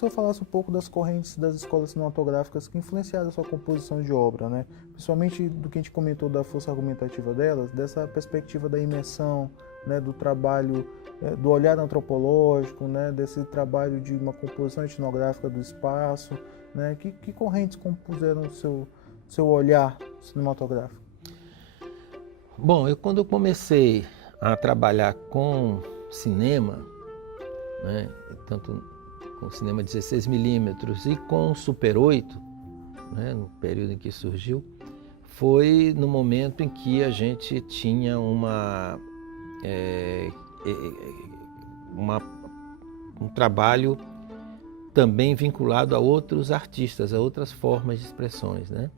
o senhor falasse um pouco das correntes das escolas cinematográficas que influenciaram a sua composição de obra, né? Principalmente do que a gente comentou da força argumentativa delas, dessa perspectiva da imersão, né? Do trabalho, do olhar antropológico, né? Desse trabalho de uma composição etnográfica do espaço, né? Que correntes compuseram o seu olhar cinematográfico? Bom, quando eu comecei a trabalhar com cinema, né, tanto com cinema 16mm e com Super 8, né, no período em que surgiu, foi no momento em que a gente tinha um trabalho também vinculado a outros artistas, a outras formas de expressões, né?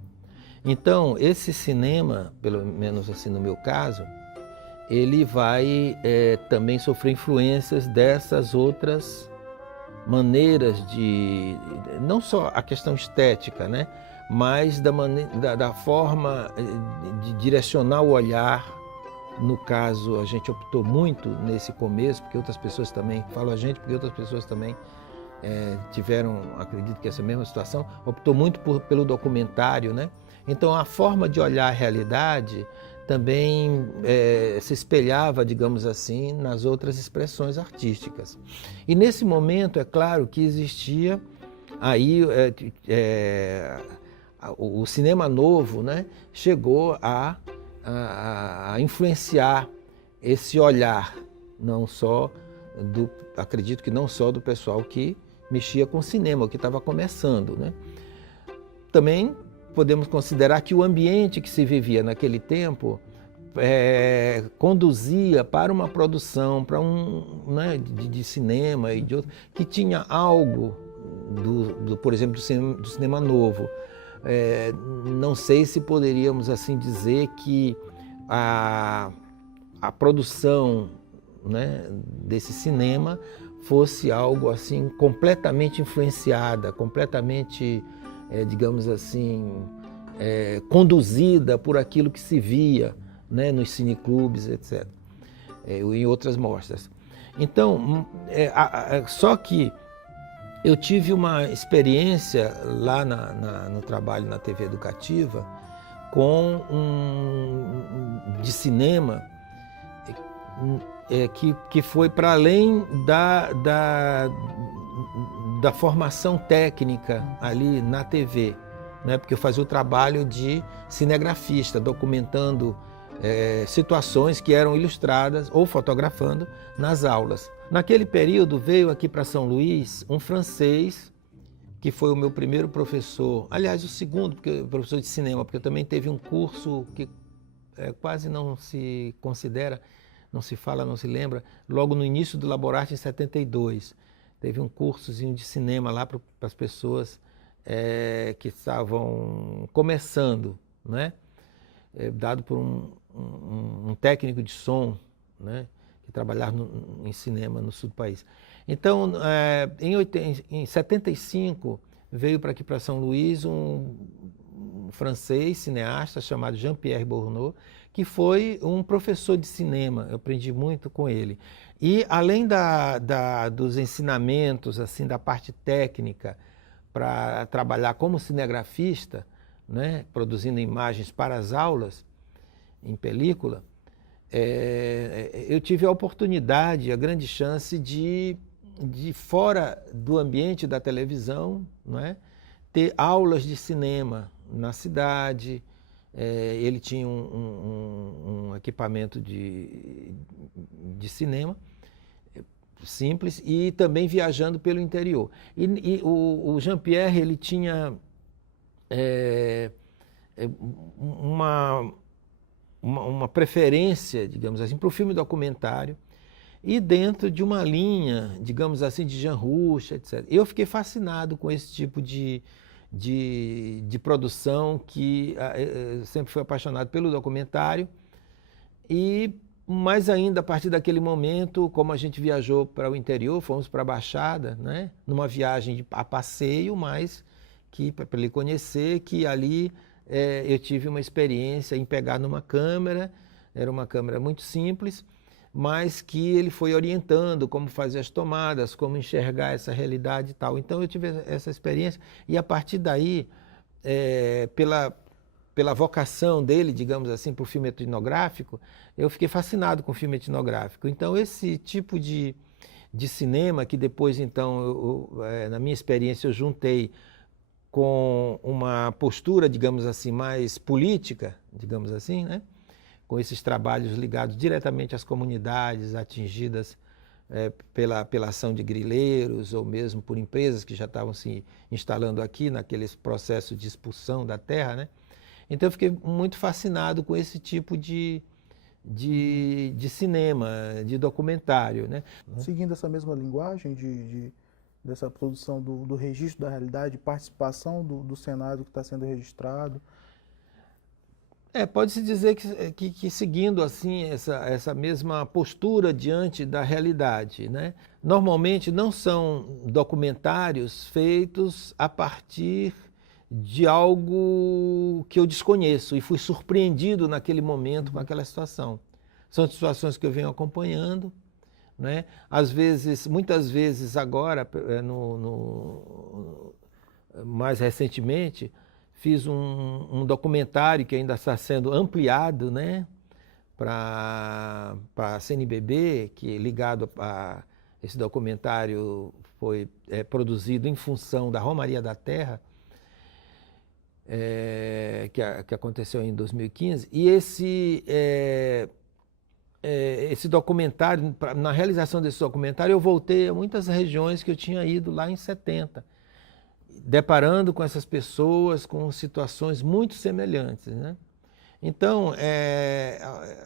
Então, esse cinema, pelo menos assim no meu caso, ele vai também sofrer influências dessas outras maneiras de, não só a questão estética, né, mas da forma de direcionar o olhar. No caso, a gente optou muito nesse começo, porque outras pessoas também, falo a gente, porque outras pessoas também tiveram, acredito que essa mesma situação, optou muito pelo documentário, né? Então a forma de olhar a realidade também se espelhava, digamos assim, nas outras expressões artísticas. E nesse momento, é claro que existia aí o cinema novo, né, chegou a influenciar esse olhar, não só acredito que não só do pessoal que mexia com cinema, que estava começando, né? Também podemos considerar que o ambiente que se vivia naquele tempo conduzia para uma produção, para né, de cinema e de outro, que tinha algo, por exemplo, do cinema novo. Não sei se poderíamos assim dizer que a produção, né, desse cinema fosse algo assim completamente influenciada, completamente, digamos assim, conduzida por aquilo que se via, né, nos cineclubes, etc., em outras mostras. Então, só que eu tive uma experiência lá no trabalho na TV Educativa de cinema que foi para além da formação técnica ali na TV, né? Porque eu fazia o trabalho de cinegrafista, documentando situações que eram ilustradas ou fotografando nas aulas. Naquele período veio aqui para São Luís um francês, que foi o meu primeiro professor, aliás, o segundo professor de cinema, porque eu também teve um curso que quase não se considera, não se fala, não se lembra, logo no início do Laborarte, em 72. Teve um cursozinho de cinema lá para as pessoas que estavam começando, né? Dado por um técnico de som, né, que trabalhava em cinema no sul do país. Então, em 75, veio para aqui para São Luís um francês cineasta chamado Jean-Pierre Bourneau, que foi um professor de cinema. Eu aprendi muito com ele. E além dos ensinamentos, assim, da parte técnica para trabalhar como cinegrafista, né, produzindo imagens para as aulas em película, eu tive a oportunidade, a grande chance de fora do ambiente da televisão, né, ter aulas de cinema na cidade. Ele tinha um equipamento de cinema simples e também viajando pelo interior. E o Jean-Pierre, ele tinha uma preferência, digamos assim, para o filme documentário e dentro de uma linha, digamos assim, de Jean Rouch, etc. Eu fiquei fascinado com esse tipo de produção, que sempre fui apaixonado pelo documentário. E mais ainda, a partir daquele momento, como a gente viajou para o interior, fomos para a Baixada, né, numa viagem a passeio, mas para ele conhecer que ali eu tive uma experiência em pegar numa câmera, era uma câmera muito simples, mas que ele foi orientando como fazer as tomadas, como enxergar essa realidade e tal. Então eu tive essa experiência e a partir daí, pela vocação dele, digamos assim, para o filme etnográfico, eu fiquei fascinado com o filme etnográfico. Então esse tipo de cinema que depois, então, na minha experiência, eu juntei com uma postura, digamos assim, mais política, digamos assim, né? Com esses trabalhos ligados diretamente às comunidades atingidas pela ação de grileiros ou mesmo por empresas que já estavam se instalando aqui naqueles processos de expulsão da terra, né? Então eu fiquei muito fascinado com esse tipo de cinema, de documentário, né? Seguindo essa mesma linguagem dessa produção do registro da realidade, participação do cenário que está sendo registrado. Pode-se dizer que seguindo assim essa mesma postura diante da realidade, né? Normalmente não são documentários feitos a partir de algo que eu desconheço e fui surpreendido naquele momento com aquela situação. São situações que eu venho acompanhando, né? Às vezes, muitas vezes agora, mais recentemente, fiz um documentário que ainda está sendo ampliado, né, para a CNBB, que ligado a esse documentário foi produzido em função da Romaria da Terra, que aconteceu em 2015. E esse documentário, na realização desse documentário, eu voltei a muitas regiões que eu tinha ido lá em 70. Deparando com essas pessoas com situações muito semelhantes, né? Então,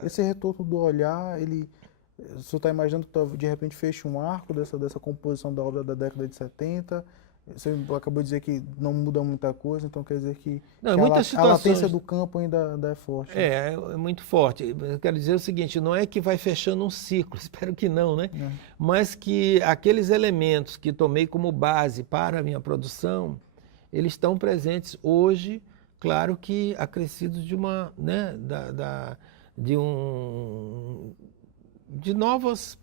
esse retorno do olhar, o senhor está imaginando que de repente feche um arco dessa composição da obra da década de 70? Você acabou de dizer que não muda muita coisa, então quer dizer que, não, a latência do campo ainda é forte. Né? É muito forte. Eu quero dizer o seguinte, não é que vai fechando um ciclo, espero que não, né? Mas que aqueles elementos que tomei como base para a minha produção, eles estão presentes hoje, claro que acrescidos de uma, né, de novas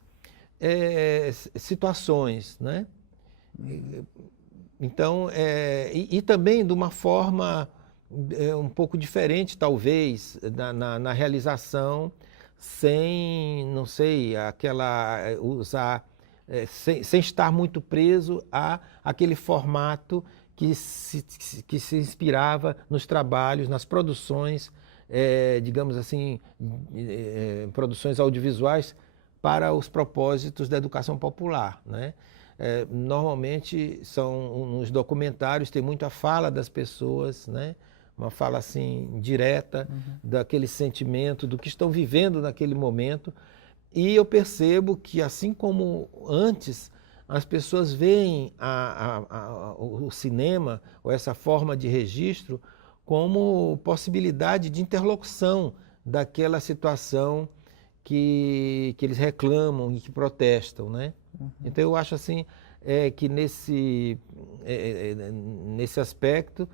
situações, né? Então, e também de uma forma um pouco diferente, talvez, na realização, sem, não sei, sem estar muito preso àquele formato que se inspirava nos trabalhos, nas produções, digamos assim, produções audiovisuais para os propósitos da educação popular, né? Normalmente nos documentários tem muita fala das pessoas, né? Uma fala assim direta daquele sentimento, do que estão vivendo naquele momento. E eu percebo que, assim como antes, as pessoas veem o cinema ou essa forma de registro como possibilidade de interlocução daquela situação que eles reclamam e que protestam, né? Então eu acho assim que nesse aspecto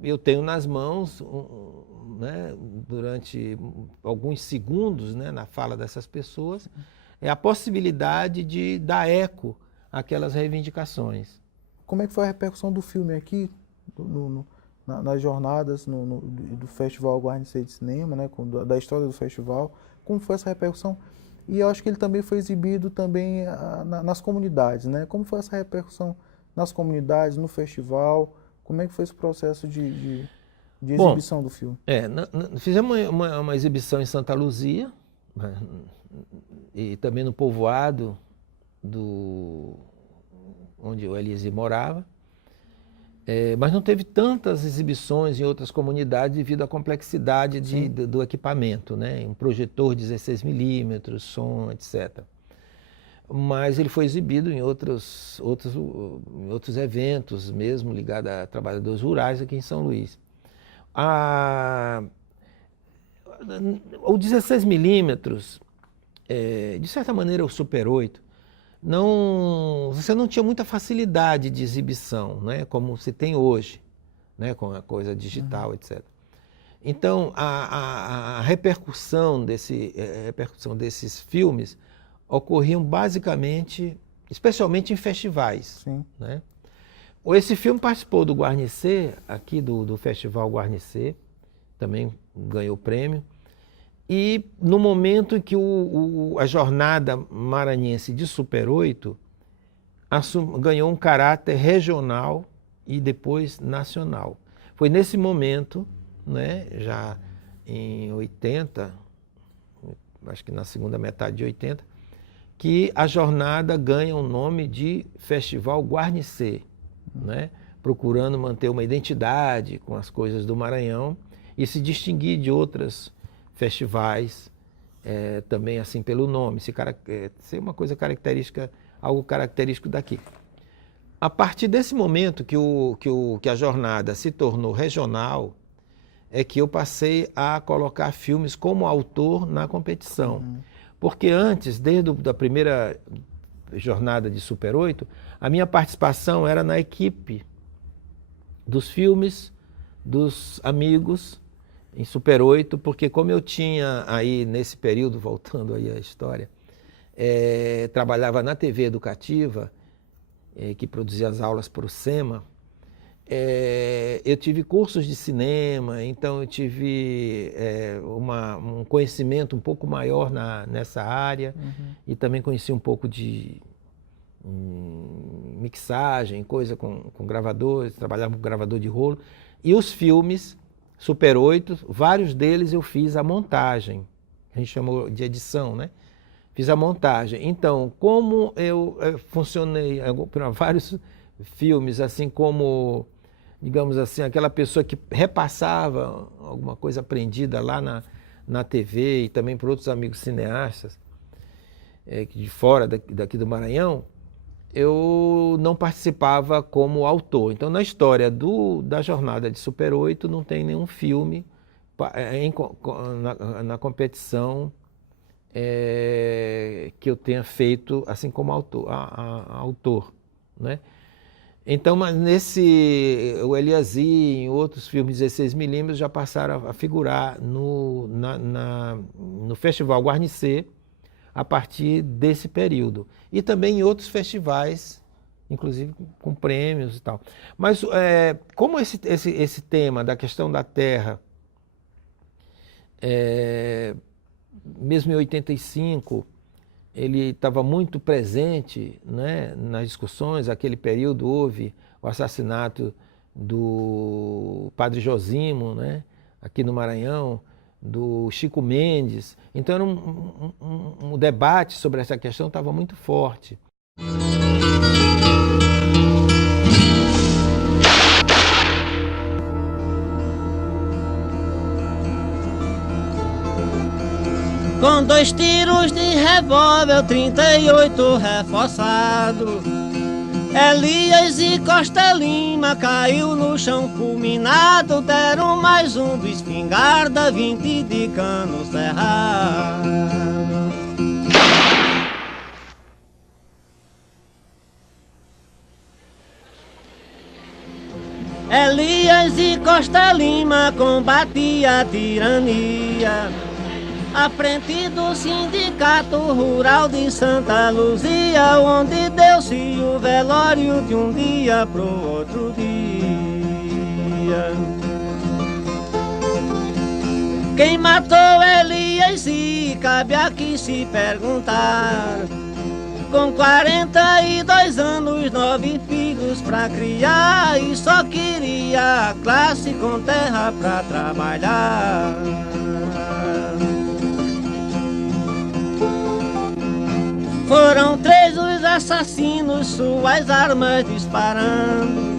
eu tenho nas mãos, né, durante alguns segundos, né, na fala dessas pessoas, a possibilidade de dar eco àquelas reivindicações. Como é que foi a repercussão do filme aqui, nas jornadas do Festival Guarnicê de Cinema, né, da história do festival? Como foi essa repercussão? E eu acho que ele também foi exibido também nas comunidades, né? Como foi essa repercussão nas comunidades, no festival? Como é que foi esse processo de exibição do filme? Fizemos uma exibição em Santa Luzia, né, e também no povoado onde o Eliezer morava. Mas não teve tantas exibições em outras comunidades devido à complexidade do equipamento, né? Um projetor 16mm, som, etc. Mas ele foi exibido em outros eventos mesmo, ligados a trabalhadores rurais aqui em São Luís. O 16mm, de certa maneira o Super 8, você não tinha muita facilidade de exibição, né, como se tem hoje, né, com a coisa digital, etc. Então, a repercussão desses filmes ocorriam basicamente, especialmente em festivais. Sim. Né? Esse filme participou do Guarnicê, aqui do Festival Guarnicê, também ganhou prêmio. E no momento em que a jornada maranhense de Super 8 ganhou um caráter regional e depois nacional. Foi nesse momento, né, já em 80, acho que na segunda metade de 80, que a jornada ganha o nome de Festival Guarnicê, né, procurando manter uma identidade com as coisas do Maranhão e se distinguir de outros festivais, também assim pelo nome, ser uma coisa característica, algo característico daqui. A partir desse momento que a jornada se tornou regional, é que eu passei a colocar filmes como autor na competição. Uhum. Porque antes, desde a primeira jornada de Super 8, a minha participação era na equipe dos filmes, dos amigos em Super 8, porque como eu tinha aí nesse período, voltando aí à história, trabalhava na TV educativa, que produzia as aulas para o SEMA, eu tive cursos de cinema, então eu tive um conhecimento um pouco maior nessa área, uhum. E também conheci um pouco de mixagem, coisa com gravadores, trabalhava com gravador de rolo. E os filmes, Super 8, vários deles eu fiz a montagem, a gente chamou de edição, né? Fiz a montagem. Então, como eu funcionei para vários filmes, assim como, digamos assim, aquela pessoa que repassava alguma coisa aprendida lá na TV e também por outros amigos cineastas de fora daqui do Maranhão, eu não participava como autor. Então, na história da jornada de Super 8, não tem nenhum filme na competição que eu tenha feito assim como autor, né? Então, mas o Eliasi e outros filmes 16mm já passaram a figurar no Festival Guarnicê a partir desse período. E também em outros festivais, inclusive com prêmios e tal. Mas como esse tema da questão da terra, mesmo em 85, ele estava muito presente, né, nas discussões. Aquele período houve o assassinato do Padre Josimo, né, aqui no Maranhão, do Chico Mendes. Então era um debate sobre essa questão estava muito forte. Com 2 tiros de revólver, 38 reforçado, Elias e Costa Lima caiu no chão fulminado. Deram mais um do espingarda, 20 de cano cerrado. Elias e Costa Lima combatia a tirania à frente do Sindicato Rural de Santa Luzia, onde deu-se o velório de um dia pro outro dia. Quem matou Elias e cabe aqui se perguntar. Com 42 anos, 9 filhos pra criar, e só queria a classe com terra pra trabalhar. Foram 3 os assassinos, suas armas disparando.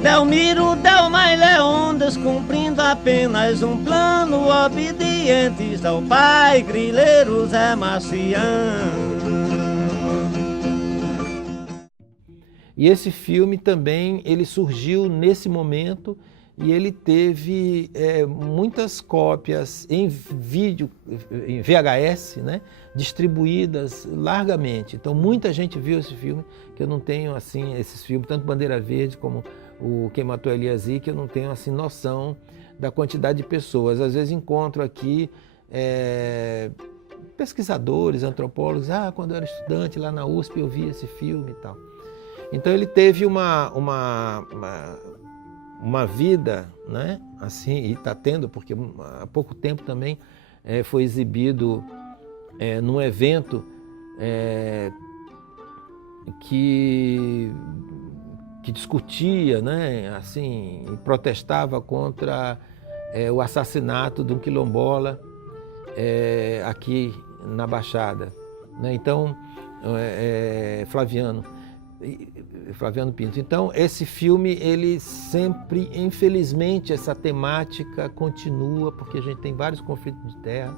Delmiro, Delma e Leondas cumprindo apenas um plano, obedientes ao pai, grileiro Zé Maciano. E esse filme também, ele surgiu nesse momento e ele teve muitas cópias em vídeo, em VHS, né, distribuídas largamente. Então muita gente viu esse filme, que eu não tenho assim esses filmes, tanto Bandeira Verde como o Quem Matou Elias que eu não tenho assim noção da quantidade de pessoas. Às vezes encontro aqui pesquisadores, antropólogos, quando eu era estudante lá na USP eu vi esse filme e tal. Então ele teve uma vida, né? Assim, e está tendo, porque há pouco tempo também foi exibido num evento que discutia, né? Assim, e protestava contra o assassinato de um quilombola aqui na Baixada, né? Então, Flaviano Pinto. Então, esse filme, ele sempre, infelizmente, essa temática continua, porque a gente tem vários conflitos de terra,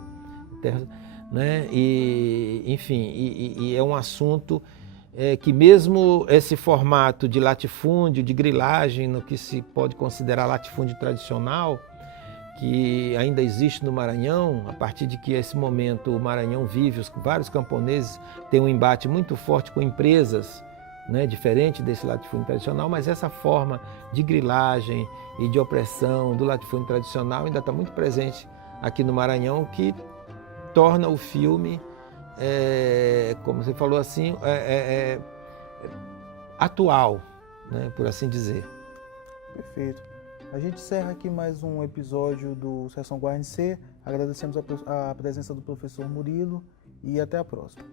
né? E, enfim, e é um assunto que mesmo esse formato de latifúndio, de grilagem, no que se pode considerar latifúndio tradicional, que ainda existe no Maranhão, a partir de que esse momento o Maranhão vive, vários camponeses têm um embate muito forte com empresas, né, diferente desse latifúndio tradicional, mas essa forma de grilagem e de opressão do latifúndio tradicional ainda está muito presente aqui no Maranhão, que torna o filme, como você falou assim, atual, né, por assim dizer. Perfeito. A gente encerra aqui mais um episódio do Sessão Guarnecer. Agradecemos a presença do professor Murilo e até a próxima.